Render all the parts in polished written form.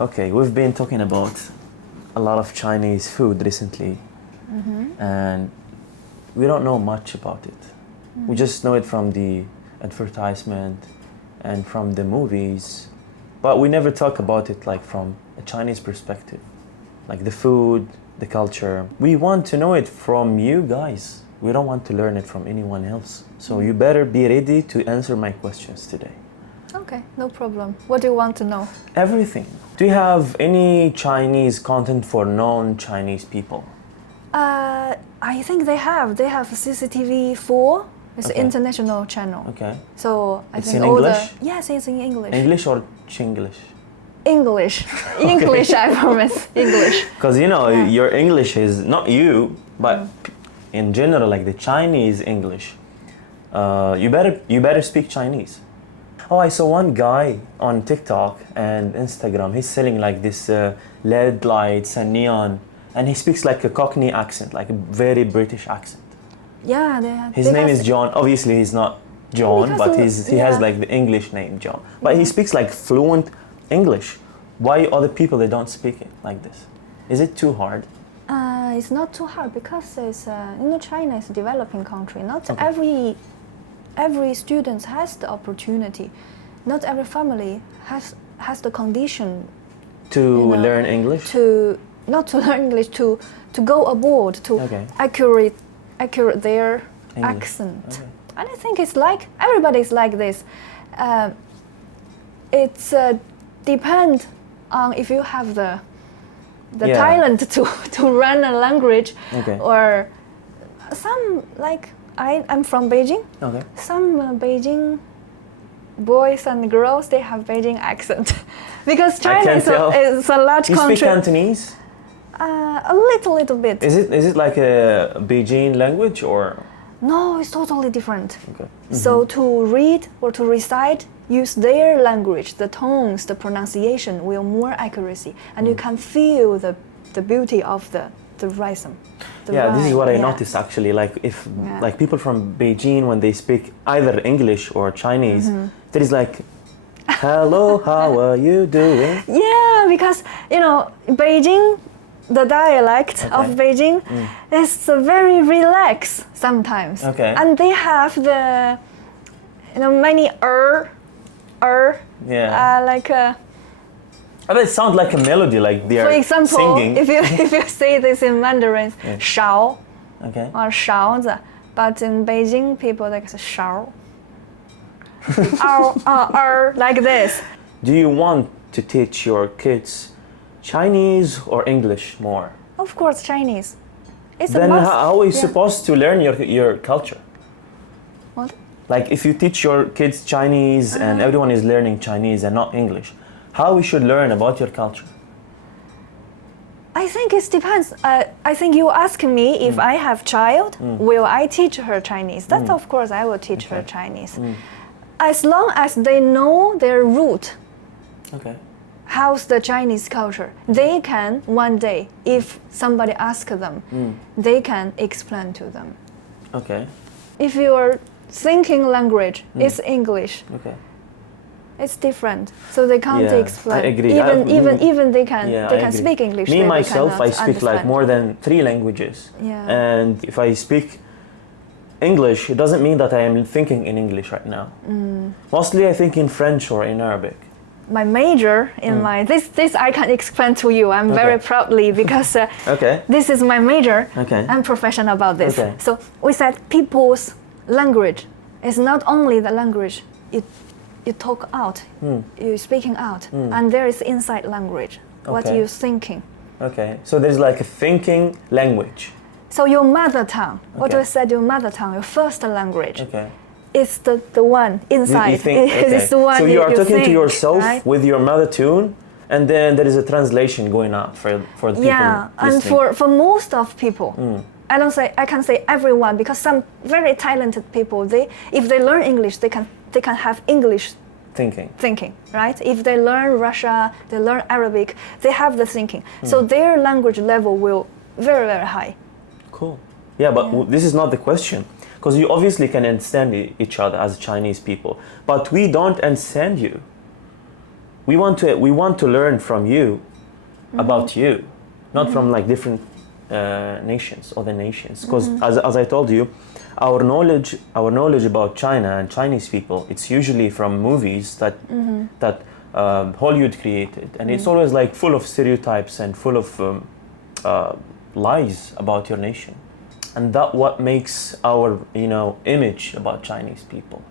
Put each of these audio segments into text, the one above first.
Okay, we've been talking about a lot of Chinese food recently, and we don't know much about it. We just know it from the advertisement and from the movies, but we never talk about it like from a Chinese perspective, like the food, the culture. We want to know it from you guys. We don't want to learn it from anyone else. So you better be ready to answer my questions today. Okay, no problem. What do you want to know? Everything. Do you have any Chinese content for non-Chinese people? I think they have. They have CCTV4. It's an Okay. international channel. Okay. So I It's think in all English? yes, it's in English. English or Chinglish? English. English, I promise. English. Because you know, Yeah. your English is not you, but in general, like the Chinese English. You better speak Chinese. Oh, I saw one guy on TikTok and Instagram. He's selling like this LED lights and neon, and he speaks like a Cockney accent, like a very British accent. Yeah, they have. His name is John. Obviously, he's not John, Because but he has yeah. like the English name John. But he speaks like fluent English. Why other people they don't speak it like this? Is it too hard? It's not too hard because it's China is a developing country. Not Okay. every student has the opportunity. Not every family has the condition To learn English? to not to learn English to go abroad to Okay. accurate their English. accent. Okay. And I think it's like everybody's like this. It's depend on if you have the Yeah. talent to learn a language, Okay. or some like I'm from Beijing. Okay. Some Beijing boys and girls they have Beijing accent because China can't tell. is a large You country. speak Cantonese? A little bit. Is it like a Beijing language or? No, it's totally different. Okay. So to read or to recite, use their language, the tones, the pronunciation will more accuracy, and you can feel the beauty of the rhythm. Yeah, this is what I yeah. noticed actually. Like if Yeah. like people from Beijing when they speak either English or Chinese, there is like, hello, how are you doing? Yeah, because Beijing, the dialect of Beijing is very relaxed sometimes. Okay. And they have the many Yeah. like And it sounds like a melody, like they for are example, singing. if you say this in Mandarin, Yeah. 勺 Okay. or 勺子, but in Beijing people like 勺 like this. Do you want to teach your kids Chinese or English more? Of course, Chinese. It's Then a must. how are you Yeah. supposed to learn your culture? What? Like if you teach your kids Chinese and everyone is learning Chinese and not English, how we should learn about your culture? I think it depends. I think you ask me if I have child, will I teach her Chinese? That of course I will teach her Chinese. As long as they know their root, Okay. how's the Chinese culture, they can one day, if somebody asks them, they can explain to them. Okay. If your thinking language is English, Okay. it's different, so they can't Yeah, explain. I agree. Even they can Yeah, they I can agree. speak English. Me they myself, cannot I speak like understand. more than 3 languages. Yeah. And if I speak English, it doesn't mean that I am thinking in English right now. Mostly I think in French or in Arabic. My major in my this I can explain to you. I'm very proudly because Okay. this is my major. Okay. I'm professional about this. Okay. So we said people's language is not only the language you talk out, you're speaking out, and there is inside language. What Okay. you're thinking. Okay. So there's like a thinking language. So your mother tongue, what Okay. we said, your mother tongue, your first language, Okay. is the one inside. You think, It is the one so you are talking think, to yourself right? with your mother tune, and then there is a translation going on for the people Yeah, and listening. for most of people, I can say everyone, because some very talented people, if they learn English, they can have English thinking, right? If they learn Russia, they learn Arabic, they have the thinking. So their language level will very, very high. Cool. Yeah, but this is not the question. Because you obviously can understand each other as Chinese people, but we don't understand you. we want to learn from you about you, not from like different nations, other nations. Because as I told you, our knowledge about China and Chinese people, it's usually from movies that Hollywood created, and it's always like full of stereotypes and full of lies about your nation, and that what makes our image about Chinese people.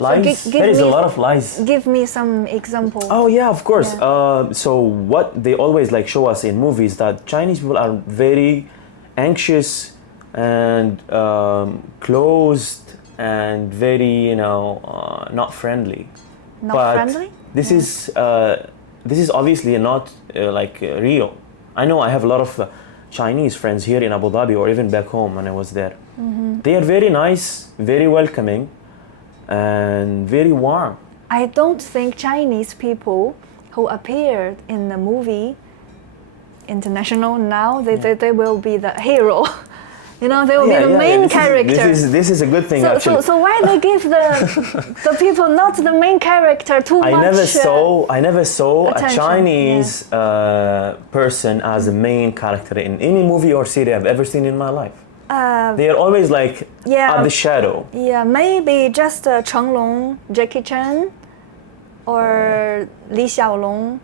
Lies. So there is a lot of lies. Give me some example. Oh yeah, of course. Yeah. So what they always like show us in movies, that Chinese people are very anxious and closed and very not friendly. Not friendly? This is obviously not real. I know I have a lot of Chinese friends here in Abu Dhabi or even back home when I was there. They are very nice, very welcoming, and very warm. I don't think Chinese people who appeared in the movie International now, they will be the hero. They will be the main character. This is a good thing, actually. So why they give the people not the main character too much? I never saw attention. A Chinese person as a main character in any movie or series I've ever seen in my life. They are always like at the shadow. Yeah, maybe just Cheng Long, Jackie Chan, or Li Xiaolong,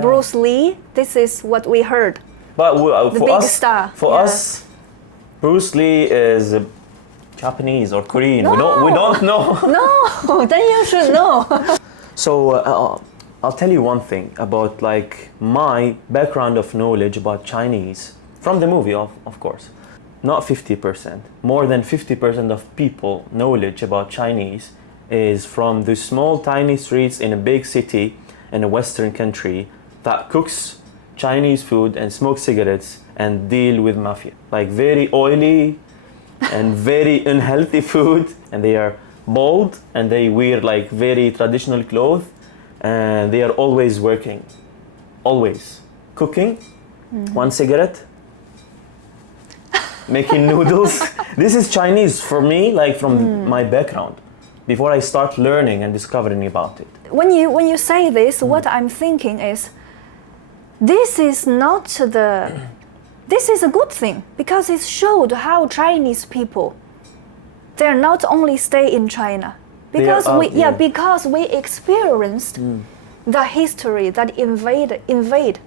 Bruce Lee. This is what we heard. But for us, Bruce Lee is Japanese or Korean. No. We don't know. No, then you should know. So I'll tell you one thing about like my background of knowledge about Chinese from the movie, of course. Not 50%. More than 50% of people knowledge about Chinese is from the small tiny streets in a big city in a Western country that cooks Chinese food and smokes cigarettes and deal with mafia. Like very oily and very unhealthy food, and they are bald and they wear like very traditional clothes, and they are always working, always cooking, one cigarette, making noodles. This is Chinese for me, like from my background, before I start learning and discovering about it. When you say this, what I'm thinking is, this is a good thing, because it showed how Chinese people, they're not only stay in China, because because we experienced the history that invade,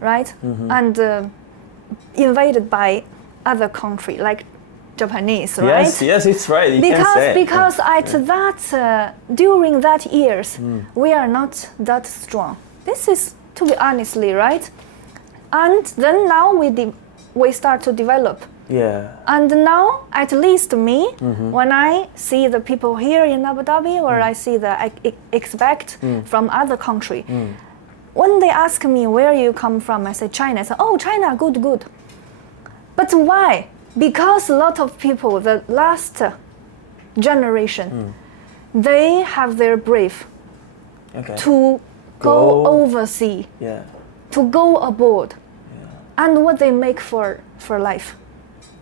right, and invaded by other country like Japanese, right? Yes, it's right. You can say. Because at that during that years, we are not that strong. This is, to be honestly, right? And then now we start to develop. Yeah. And now, at least me, when I see the people here in Abu Dhabi, or I see the expect from other country, when they ask me where you come from, I say China. I say, oh, China, good. But why? Because a lot of people, the last generation, they have their brief to go overseas, to go abroad. And what they make for life,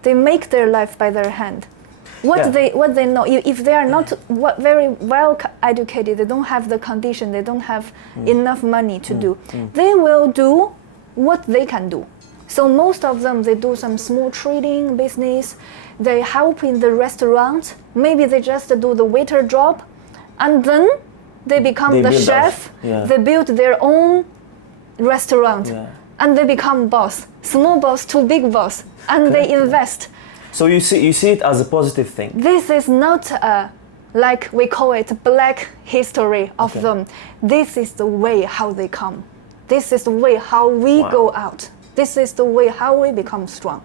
they make their life by their hand. What they know, if they are not very well educated, they don't have the condition, they don't have enough money to do, they will do what they can do. So most of them, they do some small trading business, they help in the restaurant, maybe they just do the waiter job, and then they become the chef, they build their own restaurant, and they become boss, small boss to big boss, and they invest. So you see it as a positive thing. This is not like we call it black history of them. This is the way how they come. This is the way how we go out. This is the way how we become strong.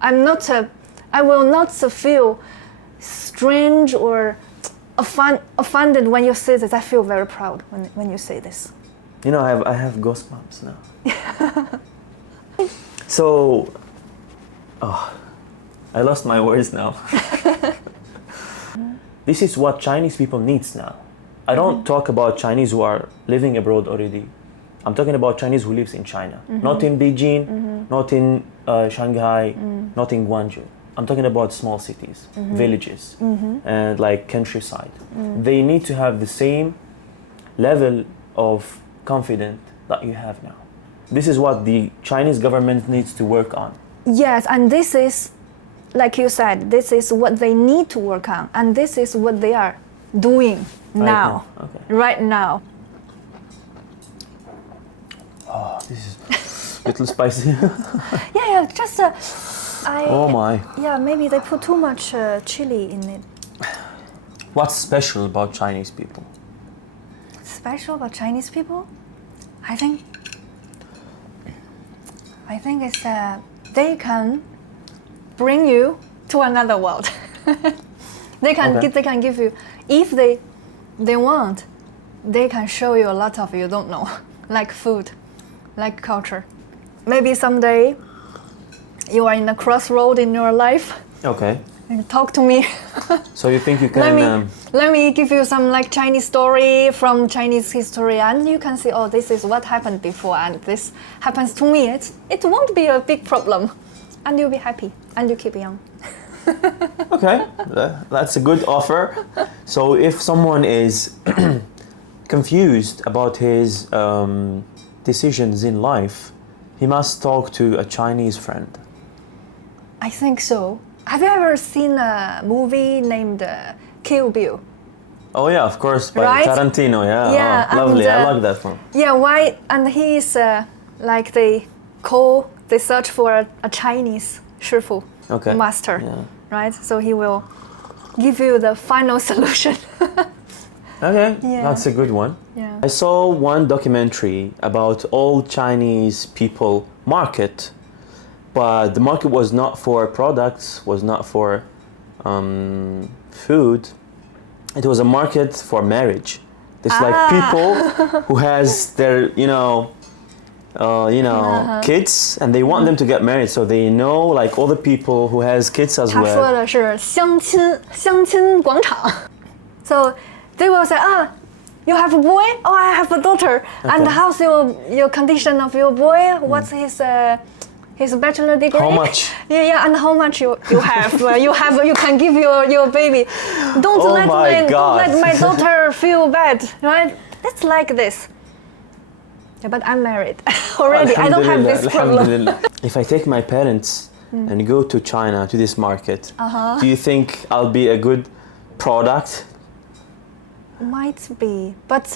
I will not feel strange or offended when you say this. I feel very proud when you say this. I have goosebumps now. So, I lost my words now. This is what Chinese people needs now. I don't talk about Chinese who are living abroad already. I'm talking about Chinese who lives in China, not in Beijing, not in Shanghai, not in Guangzhou. I'm talking about small cities, villages, and like countryside. They need to have the same level of confidence that you have now. This is what the Chinese government needs to work on. Yes, and this is, like you said, this is what they need to work on, and this is what they are doing now, right now. Oh, this is a little spicy. Yeah, just oh my. Yeah, maybe they put too much chili in it. What's special about Chinese people? Special about Chinese people? I think it's they can bring you to another world. They can give you, if they want, they can show you a lot of you don't know, like food, like culture. Maybe someday you are in a crossroad in your life. Okay. And talk to me. So you think you can? Let me give you some like Chinese story from Chinese history, and you can see, oh, this is what happened before, and this happens to me. It won't be a big problem, and you'll be happy, and you keep young. Okay, that's a good offer. So if someone is confused about his decisions in life, he must talk to a Chinese friend. I think so. Have you ever seen a movie named Kill Bill? Oh yeah, of course, by right? Tarantino. Yeah, yeah, oh, lovely. I like that one. Yeah, why? And he's like they search for a Chinese 师傅, master, right? So he will give you the final solution. Okay, that's a good one. Yeah. I saw one documentary about old Chinese people market, but the market was not for products, was not for food. It was a market for marriage. It's like people who has their, kids, and they want them to get married, so they know like all the people who has kids as well. 他说的是相亲广场. So they will say, you have a boy? Oh, I have a daughter. Okay. And how's your condition of your boy? What's his bachelor degree? How much? Yeah, and how much you have? You can give your baby. Don't let my daughter feel bad, right? It's like this. Yeah, but I'm married already. I don't have this problem. If I take my parents and go to China, to this market, do you think I'll be a good product? Might be, but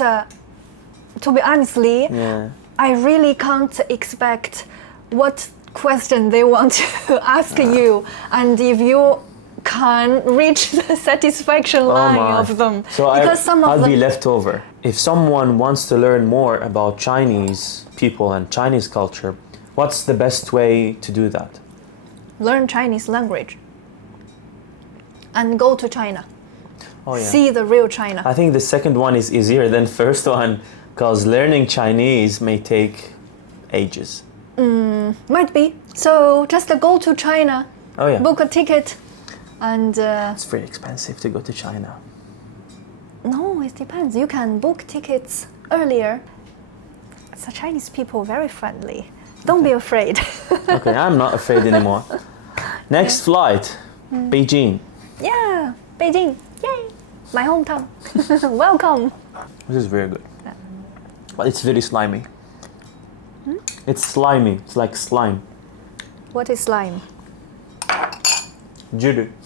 to be honestly, I really can't expect what question they want to ask you, and if you can reach the satisfaction line of them. So I'll be left over. If someone wants to learn more about Chinese people and Chinese culture, what's the best way to do that? Learn Chinese language and go to China. Oh, yeah. See the real China. I think the second one is easier than first one, because learning Chinese may take ages. Might be. So just go to China, book a ticket, and... it's very expensive to go to China. No, it depends. You can book tickets earlier. So Chinese people very friendly. Don't be afraid. Okay, I'm not afraid anymore. Next flight, Beijing. Yeah, Beijing. Yay! My hometown. Welcome. This is very good. But it's very slimy. It's slimy. It's like slime. What is slime? Judo.